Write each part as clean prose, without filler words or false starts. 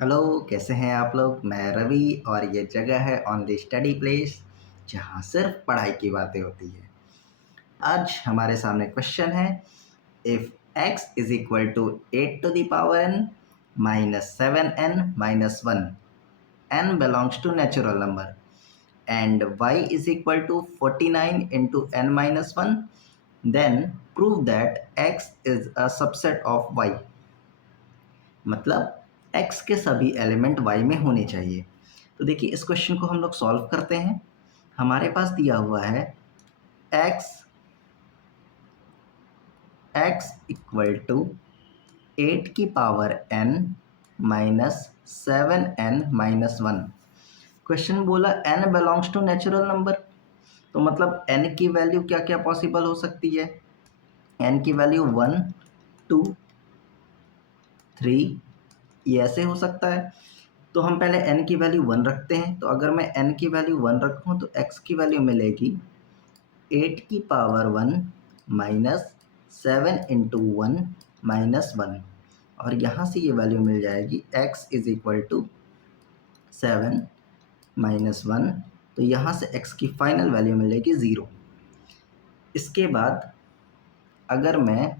Hello, कैसे हैं आप लोग? मैं रवि और ये जगह है ऑन द स्टडी प्लेस, जहाँ सिर्फ पढ़ाई की बातें होती है। आज हमारे सामने क्वेश्चन है, if x is equal to 8 to the power n minus 7n minus 1, n belongs to natural number and y is equal to 49 into n minus 1, then prove that x is a subset of y। मतलब x के सभी element y में होने चाहिए। तो देखिए इस question को हम लोग सॉल्व करते हैं। हमारे पास दिया हुआ है x इक्वल टू 8 की power n minus 7n minus 1। Question बोला n belongs to natural number, तो मतलब n की वैल्यू क्या क्या पॉसिबल हो सकती है? n की वैल्यू 1, 2, 3 ये ऐसे हो सकता है। तो हम पहले n की वैल्यू 1 रखते हैं। तो अगर मैं n की वैल्यू 1 रखूँ तो x की वैल्यू मिलेगी 8 की पावर 1 माइनस 7 इंटू 1 माइनस 1, और यहाँ से ये वैल्यू मिल जाएगी x is equal to 7 minus 1। तो यहाँ से x की फाइनल वैल्यू मिलेगी 0। इसके बाद अगर मैं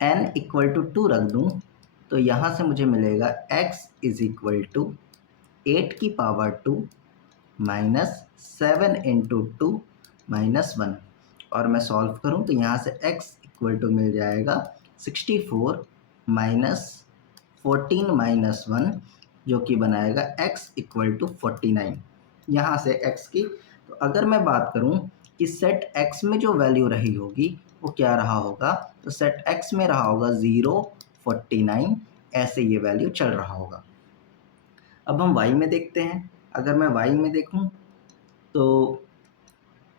n इक्वल टू 2 रख दूँ तो यहाँ से मुझे मिलेगा x इज इक्वल टू 8 की पावर 2 माइनस 7 इंटू 2 माइनस 1, और मैं सॉल्व करूं तो यहाँ से x इक्वल टू मिल जाएगा 64 माइनस 14 माइनस 1, जो कि बनाएगा x इक्वल टू 49। यहाँ से x की, तो अगर मैं बात करूं कि सेट x में जो वैल्यू रही होगी वो क्या रहा होगा, तो सेट x में रहा होगा 0, 49, ऐसे ये वैल्यू चल रहा होगा। अब हम y में देखते हैं। अगर मैं y में देखूं तो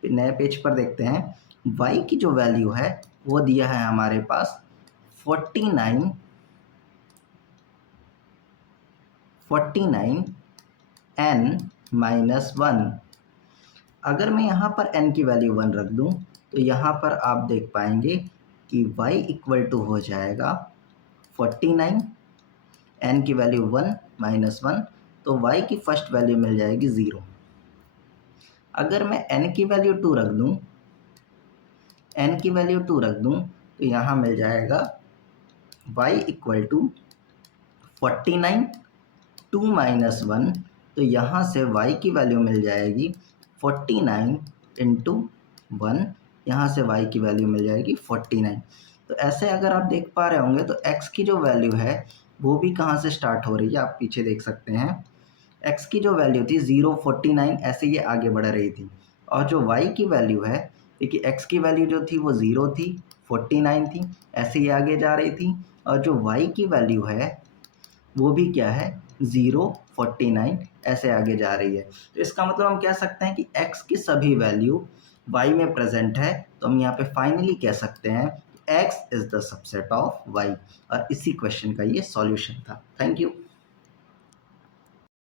नए पेज पर देखते हैं। y की जो वैल्यू है वो दिया है हमारे पास 49 n माइनस 1। अगर मैं यहाँ पर n की वैल्यू 1 रख दूँ तो यहाँ पर आप देख पाएंगे कि y इक्वल टू हो जाएगा 49, n की वैल्यू 1 माइनस 1, तो y की फर्स्ट वैल्यू मिल जाएगी 0। अगर मैं n की वैल्यू 2 रख दूँ, तो यहाँ मिल जाएगा y इक्वल टू 49, 2 माइनस 1, तो यहाँ से y की वैल्यू मिल जाएगी 49 इंटू 1, यहाँ से y की वैल्यू मिल जाएगी 49। तो ऐसे अगर आप देख पा रहे होंगे तो x की जो वैल्यू है वो भी कहाँ से स्टार्ट हो रही है, आप पीछे देख सकते हैं। x की जो वैल्यू थी 0, 49, ऐसे ये आगे बढ़ रही थी, और जो y की वैल्यू है, देखिए x की वैल्यू जो थी वो 0 थी, 49 थी, ऐसे ही आगे जा रही थी, और जो y की वैल्यू है वो भी क्या है, 0, 49, ऐसे आगे जा रही है। तो इसका मतलब हम कह सकते हैं कि x की सभी वैल्यू y में प्रेजेंट है। तो हम यहाँ पे फाइनली कह सकते हैं x is the subset of y, और इसी क्वेश्चन का ये सॉल्यूशन था। Thank you.